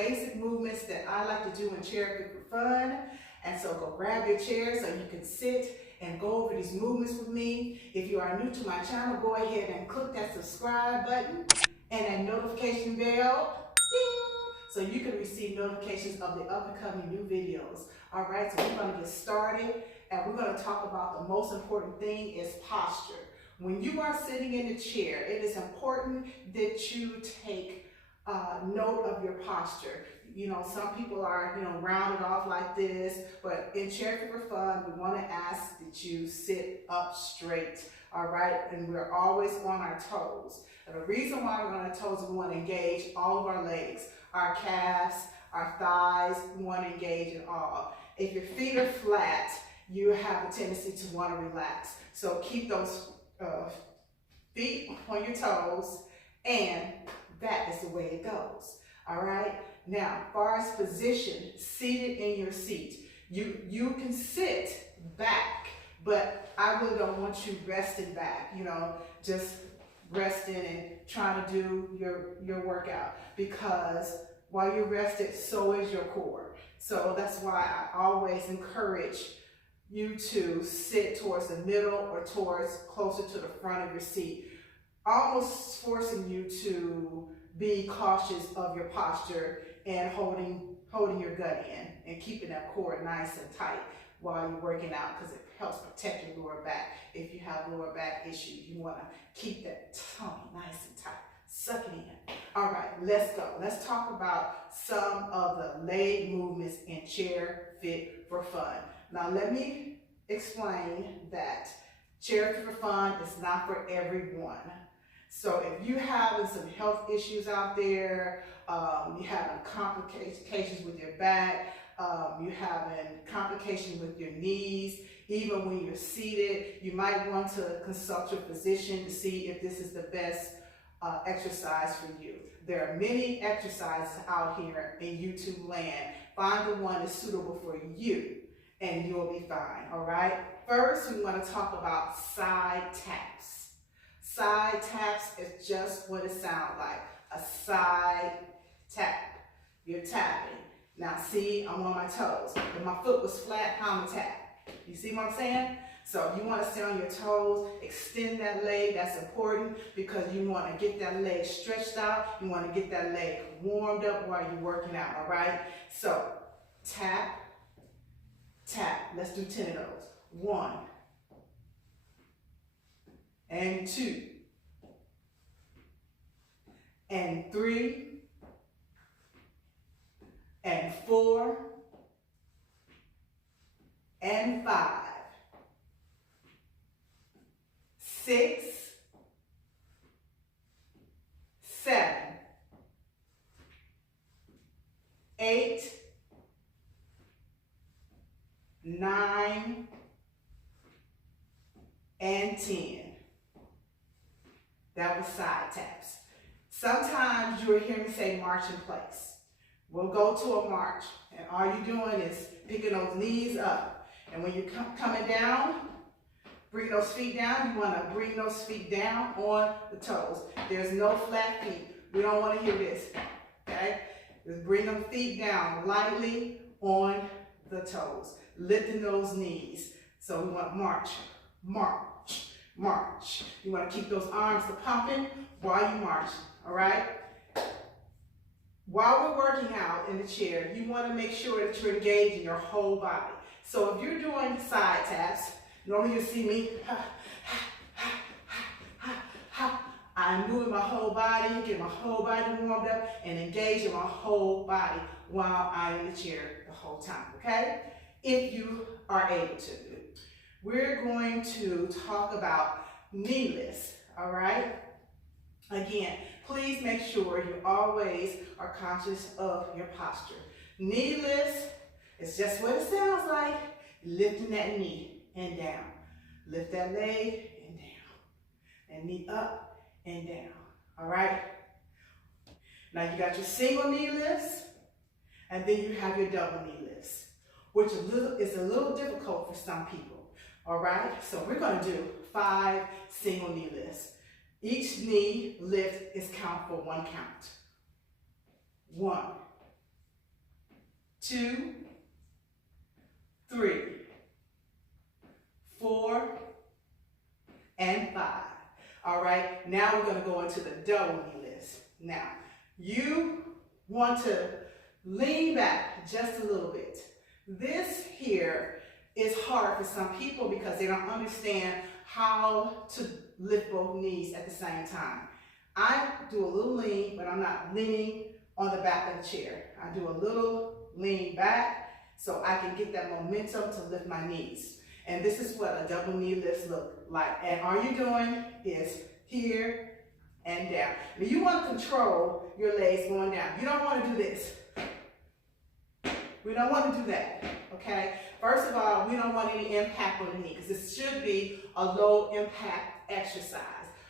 basic movements that I like to do in Chair Fit for Fun. And so go grab your chair so you can sit and go over these movements with me. If you are new to my channel, go ahead and click that subscribe button and that notification bell, ding, so you can receive notifications of the upcoming new videos. All right, so we're going to get started, and we're going to talk about the most important thing is posture. When you are sitting in the chair, it is important that you take note of your posture. You know, some people are, rounded off like this, but in Chair Fit for Fun, we want to ask that you sit up straight, all right? And we're always on our toes. And the reason why we're on our toes, we want to engage all of our legs, our calves, our thighs, we want to engage it all. If your feet are flat, you have a tendency to want to relax. So keep those feet on your toes, and that is the way it goes, all right? Now, as far as position, seated in your seat, you can sit back, but I really don't want you resting back, just resting and trying to do your workout, because while you're rested, so is your core. So that's why I always encourage you to sit towards the middle or towards closer to the front of your seat, almost forcing you to be cautious of your posture and holding your gut in and keeping that core nice and tight while you're working out, because it helps protect your lower back. If you have lower back issues, you want to keep that tummy nice and tight. Suck it in. All right, let's go. Let's talk about some of the leg movements in Chair Fit for Fun. Now, let me explain that Chair Fit for Fun is not for everyone. So if you're having some health issues out there, you're having complications with your back, you're having complications with your knees, even when you're seated, you might want to consult your physician to see if this is the best exercise for you. There are many exercises out here in YouTube land. Find the one that's suitable for you, and you'll be fine, all right? First, we want to talk about side taps. Side taps is just what it sounds like, a side tap. You're tapping. Now see, I'm on my toes. If my foot was flat, how I'm gonna tap? You see what I'm saying? So you want to stay on your toes, extend that leg. That's important because you want to get that leg stretched out. You want to get that leg warmed up while you're working out, all right? So tap, tap. Let's do 10 of those. 1 and 2 and 3 and 4 and 5, 6, 7, 8, 9, and 10. That was side taps. Sometimes you will hear me say march in place. We'll go to a march, and all you're doing is picking those knees up. And when you're coming down, bring those feet down. You want to bring those feet down on the toes. There's no flat feet. We don't want to hear this, okay? Just bring them feet down lightly on the toes, lifting those knees. So we want march, march, march. You want to keep those arms pumping while you march, all right? While we're working out in the chair, you want to make sure that you're engaging your whole body. So if you're doing side taps, normally you see me, I'm moving my whole body, getting my whole body warmed up, and engaging my whole body while I'm in the chair the whole time, okay? If you are able to. We're going to talk about knee lifts, all right? Again, please make sure you always are conscious of your posture. Knee lifts is just what it sounds like, lifting that knee and down. Lift that leg and down, and knee up and down, all right? Now you got your single knee lifts, and then you have your double knee lifts, which is a little difficult for some people, all right? So we're gonna do 5 single knee lifts. Each knee lift is count for 1 count. 1, 2, 3, 4, and 5. All right, now we're going to go into the double knee lifts. Now, you want to lean back just a little bit. This here is hard for some people because they don't understand how to lift both knees at the same time. I do a little lean, but I'm not leaning on the back of the chair. I do a little lean back so I can get that momentum to lift my knees. And this is what a double knee lift look like. And all you're doing is here and down. Now you want to control your legs going down. You don't want to do this. We don't want to do that, okay? First of all, we don't want any impact on the knee because this should be a low impact exercise,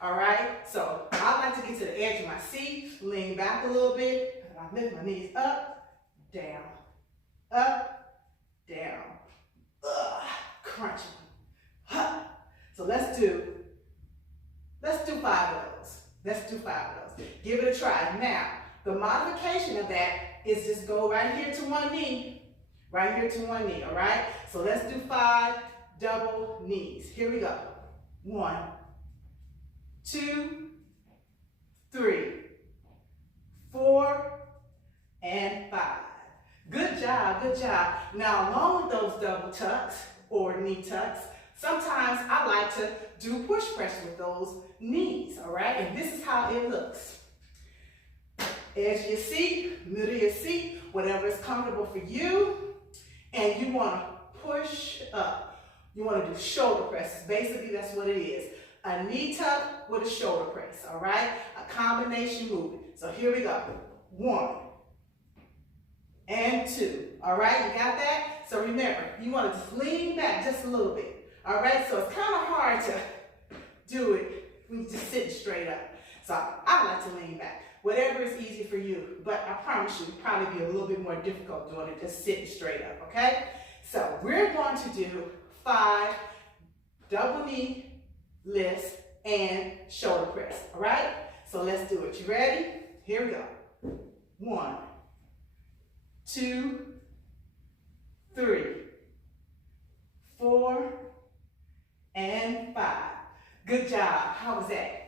all right? So I like to get to the edge of my seat, lean back a little bit, and I lift my knees up, down, crunching. So let's do 5 of those. Let's do 5 of those. Give it a try. Now, the modification of that is just go right here to one knee, all right? So let's do 5 double knees. Here we go. 1, 2, 3, 4, and 5. Good job, good job. Now, along with those double tucks or knee tucks, sometimes I like to do push press with those knees, all right? And this is how it looks. Edge of your seat, middle of your seat, whatever is comfortable for you. And you want to push up. You want to do shoulder presses. Basically, that's what it is. A knee tuck with a shoulder press, all right? A combination movement. So here we go. 1 and 2. All right, you got that? So remember, you want to just lean back just a little bit. All right, so it's kind of hard to do it when you're just sitting straight up. So I like to lean back. Whatever is easy for you, but I promise you, it'll probably be a little bit more difficult doing it just sitting straight up, okay? So we're going to do 5 double knee lifts and shoulder press, all right? So let's do it. You ready? Here we go. 1, 2, 3, 4, and 5. Good job. How was that?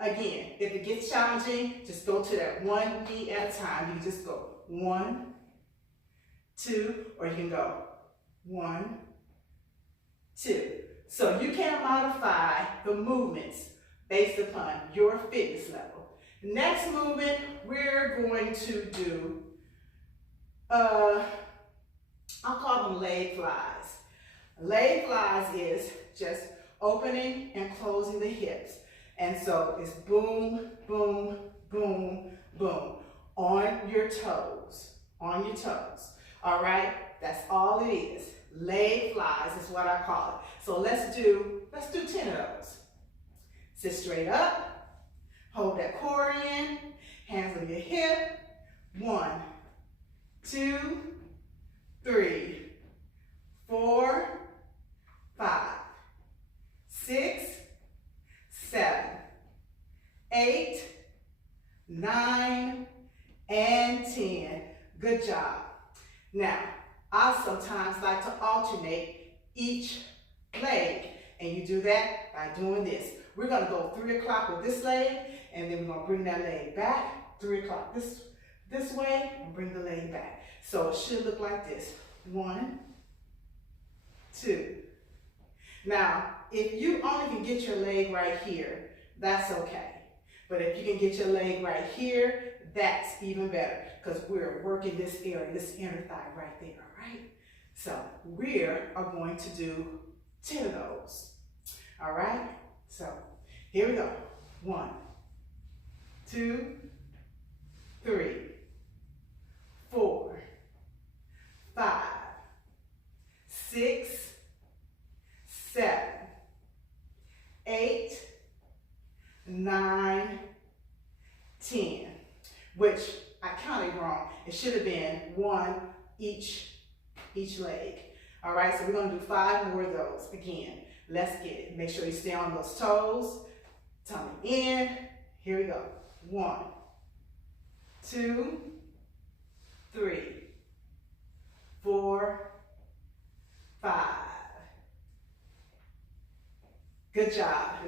Again, if it gets challenging, just go to that one knee at a time. You can just go 1, 2, or you can go 1, 2. So you can modify the movements based upon your fitness level. Next movement, we're going to do, I'll call them leg flies. Leg flies is just opening and closing the hips. And so it's boom, boom, boom, boom, on your toes, all right? That's all it is. Leg flies is what I call it. So let's do 10 of those. Sit straight up, hold that core in, hands on your hip. 1, 2, 3, 4, 5, 6, 7, 8, 9, and 10. Good job. Now, I sometimes like to alternate each leg, and you do that by doing this. We're going to go 3 o'clock with this leg, and then we're going to bring that leg back. 3 o'clock this way, and bring the leg back. So it should look like this. 1, 2. Now, if you only can get your leg right here, that's okay. But if you can get your leg right here, that's even better because we're working this area, this inner thigh right there, all right? So we are going to do 10 of those, all right? So here we go. 1, 2, 3, 4, 5, 6, 7, 8, 9, 10, which I counted wrong. It should have been 1 each leg. All right, so we're going to do 5 more of those. Again, let's get it. Make sure you stay on those toes. Tummy in. Here we go. 1, 2, 3,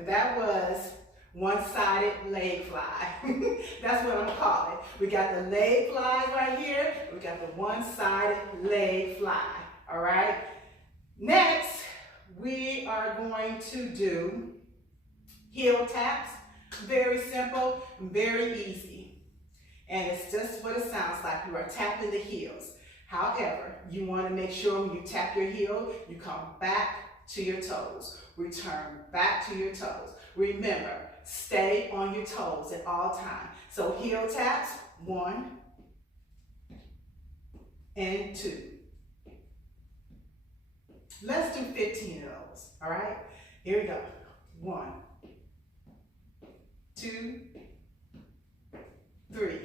but that was one-sided leg fly. That's what I'm calling it. We got the leg flies right here. We got the one-sided leg fly, all right? Next, we are going to do heel taps. Very simple, very easy. And it's just what it sounds like. You are tapping the heels. However, you want to make sure when you tap your heel, you come back to your toes. Return back to your toes. Remember, stay on your toes at all times. So heel taps, 1 and 2. Let's do 15 of those, all right? Here we go. 1, 2, 3,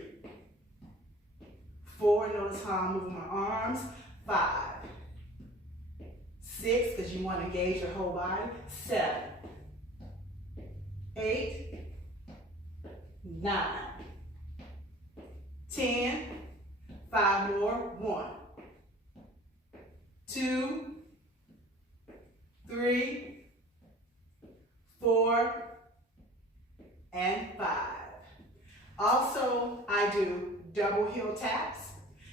4. Notice how I'm moving my arms. 5, 6, because you want to engage your whole body. 7, 8, 9, 10, 5 more. 1, 2, 3, 4, and 5. Also, I do double heel taps,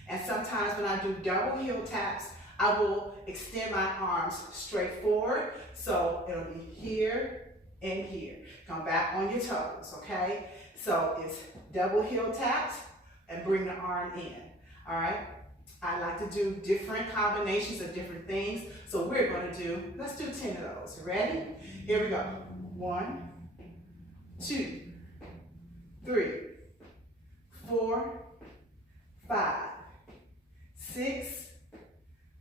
and sometimes when I do double heel taps, I will extend my arms straight forward, so it'll be here and here. Come back on your toes, okay? So it's double heel taps and bring the arm in, all right? I like to do different combinations of different things, so we're going to do, let's do 10 of those. Ready? Here we go. 1, 2, 3, 4, 5, 6,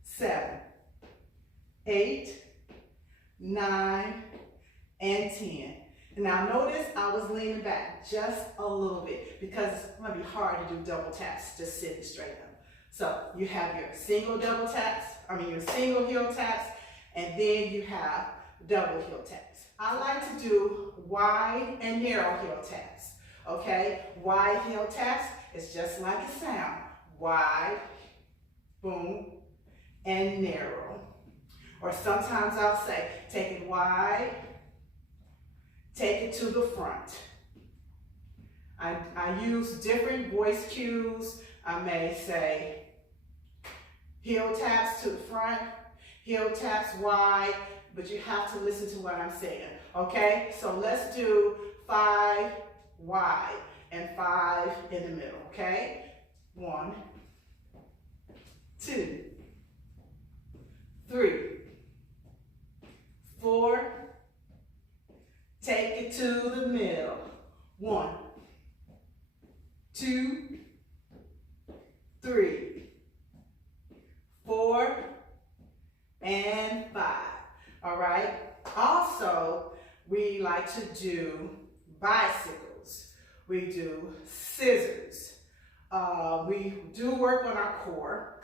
7, 8, 9, and 10. And now notice I was leaning back just a little bit because it's going to be hard to do double taps just sitting straight up. So you have your single double taps, your single heel taps, and then you have double heel taps. I like to do wide and narrow heel taps, okay? Wide heel taps is just like it sounds. Wide, boom, and narrow. Or sometimes I'll say, take it wide, take it to the front. I use different voice cues. I may say heel taps to the front, heel taps wide, but you have to listen to what I'm saying, okay? So let's do 5 wide and 5 in the middle, okay? 1, 2, 3, 4, take it to the middle. 1, 2, 3, 4, and 5. All right. Also, we like to do bicycles. We do scissors. We do work on our core.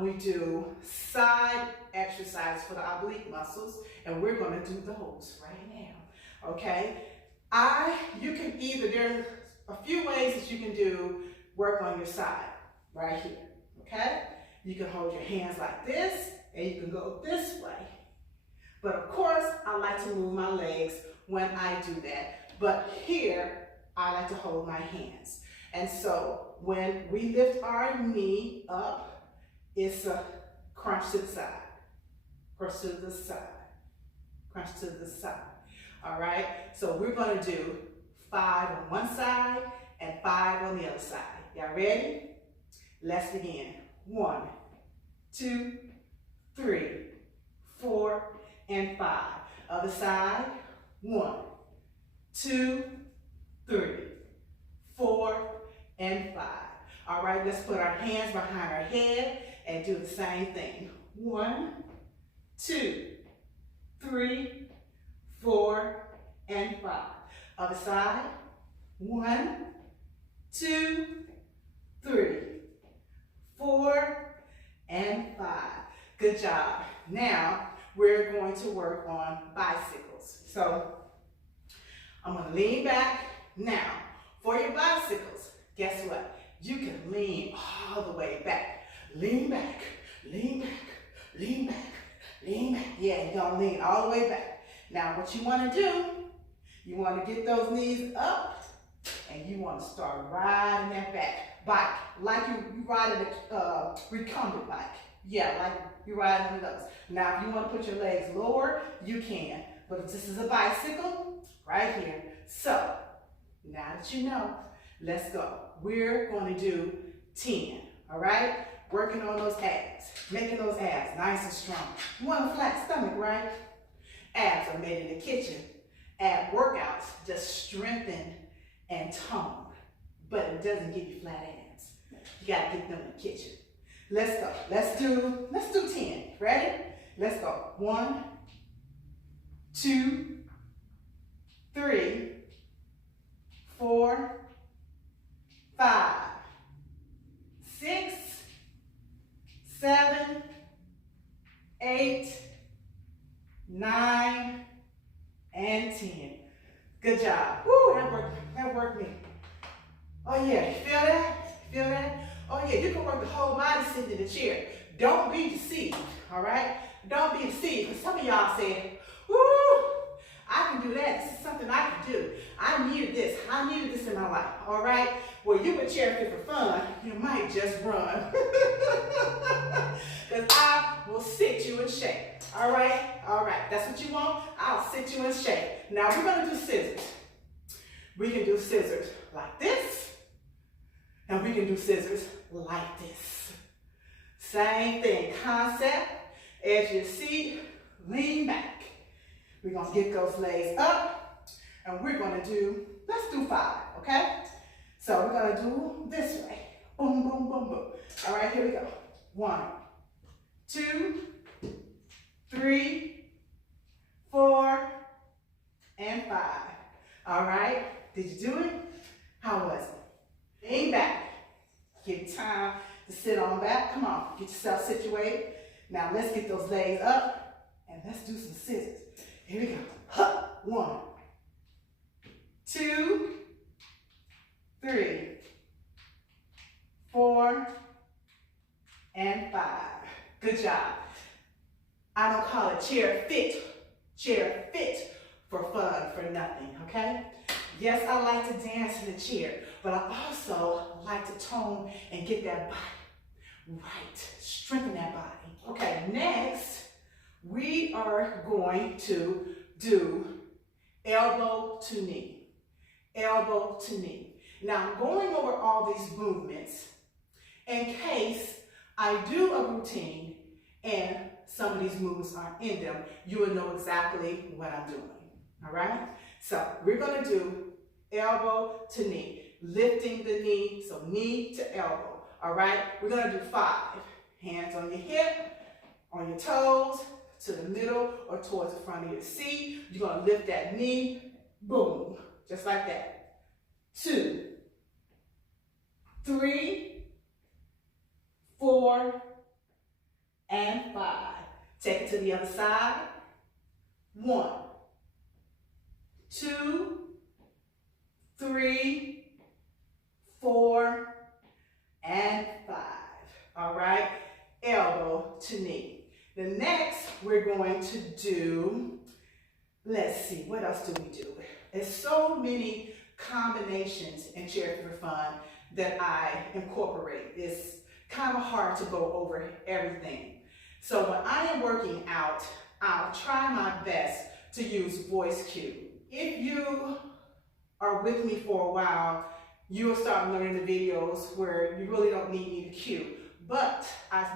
We do side exercises for the oblique muscles, and we're going to do those right now. Okay. You can there's a few ways that you can do work on your side right here. Okay. You can hold your hands like this, and you can go this way. But of course, I like to move my legs when I do that. But here, I like to hold my hands. And so when we lift our knee up, it's a crunch to the side, crunch to the side, crunch to the side. All right? So we're going to do 5 on one side and 5 on the other side. Y'all ready? Let's begin. 1, 2, 3, 4, and 5. Other side. 1, 2, 3, 4, and 5. All right, let's put our hands behind our head and do the same thing. 1, 2, 3, 4, and 5. Other side. 1, 2, 3, 4, and 5. Good job. Now, we're going to work on bicycles. So, I'm going to lean back. Now, for your bicycles, guess what? You can lean all the way back. Lean back, lean back, lean back, lean back. Yeah, you're going to lean all the way back. Now what you want to do, you want to get those knees up and you want to start riding that bike like you riding a recumbent bike. Yeah, like you're riding one of those. Now if you want to put your legs lower, you can. But if this is a bicycle, right here. So now that you know, let's go. We're going to do 10, all right? Working on those abs, making those abs nice and strong. You want a flat stomach, right? Abs are made in the kitchen. Ab workouts just strengthen and tone, but it doesn't give you flat abs. You gotta get them in the kitchen. Let's go. Let's do 10. Ready? Let's go. 1, 2, 3, 4, 5, 6, 7, 8, 9, and 10. Good job. Woo, that worked me. Oh yeah, you feel that? Feel that? Oh yeah, you can work the whole body sitting in the chair. Don't be deceived, all right? Don't be deceived, because some of y'all said, woo, I can do that. This is something I can do. I needed this. I needed this in my life, all right? Well, you with Chair Fit for Fun, you might just run. Because I will sit you in shape. All right? All right. That's what you want? I'll sit you in shape. Now, we're going to do scissors. We can do scissors like this. And we can do scissors like this. Same thing. Concept. Edge of your seat. Lean back. We're going to get those legs up. And we're going to do, let's do 5, okay? So we're going to do this way. Boom, boom, boom, boom. All right, here we go. 1, 2, 3, 4, and 5. All right, did you do it? How was it? Lean back. Give you time to sit on back. Come on, get yourself situated. Now let's get those legs up and let's do some scissors. Here we go. 1, 2, 3, 4, and 5. Good job. I don't call it chair fit for fun, for nothing, okay? Yes, I like to dance in the chair, but I also like to tone and get that body right, strengthen that body. Okay, next, we are going to do elbow to knee, elbow to knee. Now, I'm going over all these movements in case I do a routine and some of these movements aren't in them, you will know exactly what I'm doing, all right? So we're gonna do elbow to knee, lifting the knee, so knee to elbow, all right? We're gonna do 5. Hands on your hip, on your toes, to the middle or towards the front of your seat. You're gonna lift that knee, boom, just like that. 2, 3, 4, and 5. Take it to the other side. 1, 2, 3, 4, and 5. All right, elbow to knee. The next we're going to do, let's see, what else do we do? There's so many combinations in Chair Fit for Fun that I incorporate. It's kind of hard to go over everything. So when I am working out, I'll try my best to use voice cue. If you are with me for a while, you will start learning the videos where you really don't need me to cue. But I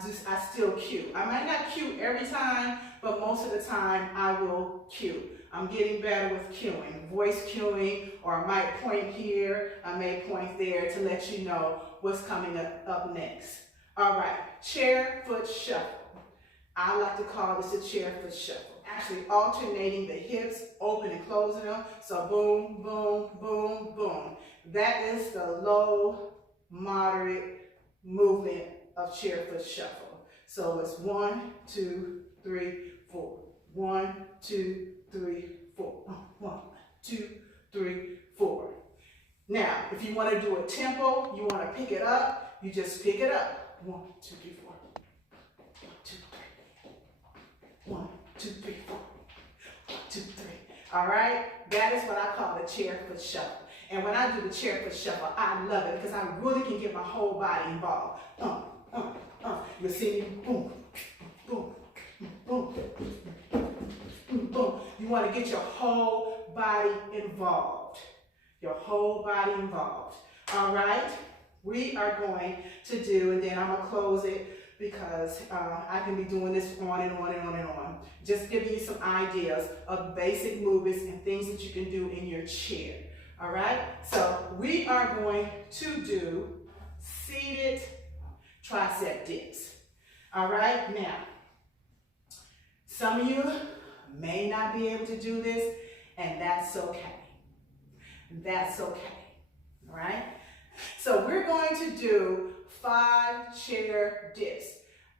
still cue. I might not cue every time, but most of the time I will cue. I'm getting better with cueing, voice cueing, or I might point here, I may point there to let you know what's coming up next. All right, chair, foot, shuffle. I like to call this a chair, foot, shuffle. Actually alternating the hips, open and closing them. So boom, boom, boom, boom. That is the low, moderate movement of chair, foot, shuffle. So it's 1, 2, 3, 4. 1, 2, 3, 4. 1, 2, 3, 4. Now, if you want to do a tempo, you want to pick it up, you just pick it up. 1, 2, 3, 4. 1, 2, 3. 1, 2, 3, 4. 1, 2, 3. All right? That is what I call the chair foot shuffle. And when I do the chair foot shuffle, I love it because I really can get my whole body involved. You'll see me, boom, boom, boom, boom, boom. You want to get your whole body involved. Your whole body involved. All right? We are going to do, and then I'm going to close it because I can be doing this on and on and on and on. Just giving you some ideas of basic movements and things that you can do in your chair. All right? So we are going to do seated tricep dips. All right? Now, some of you may not be able to do this, and that's okay. That's okay. All right? So we're going to do 5 chair dips.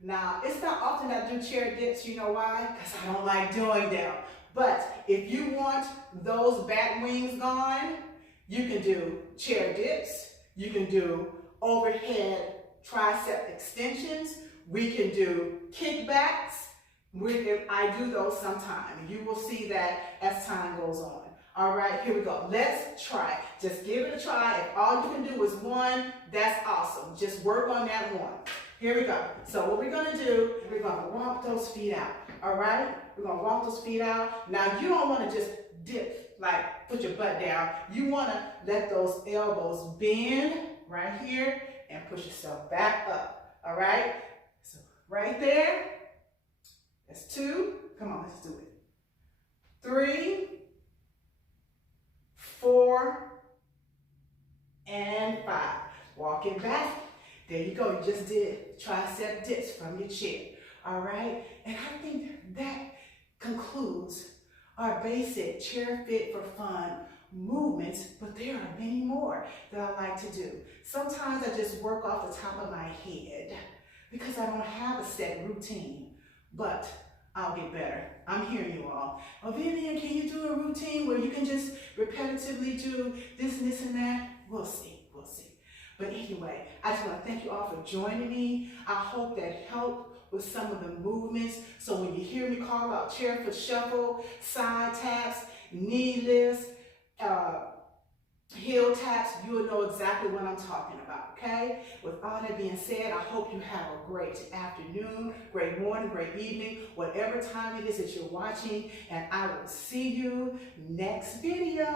Now, it's not often I do chair dips, you know why? Because I don't like doing them. But if you want those bat wings gone, you can do chair dips. You can do overhead tricep extensions. We can do kickbacks. I do those sometime. You will see that as time goes on. All right, here we go. Let's try. Just give it a try. If all you can do is 1, that's awesome. Just work on that 1. Here we go. So what we're going to do, we're going to walk those feet out. All right? We're going to walk those feet out. Now, you don't want to just dip, like put your butt down. You want to let those elbows bend right here and push yourself back up. All right? So right there. That's 2. Come on, let's do it. 3, 4, and 5. Walking back. There you go. You just did tricep dips from your chair. All right? And I think that concludes our basic chair fit for fun movements, but there are many more that I like to do. Sometimes I just work off the top of my head because I don't have a set routine, but I'll get better. I'm hearing you all. Oh, Vivian, can you do a routine where you can just repetitively do this and this and that? We'll see, we'll see. But anyway, I just want to thank you all for joining me. I hope that helped with some of the movements. So when you hear me call out chair foot shuffle, side taps, knee lifts, heel taps, you'll know exactly what I'm talking about, okay? With all that being said, I hope you have a great afternoon, great morning, great evening, whatever time it is that you're watching, and I will see you next video.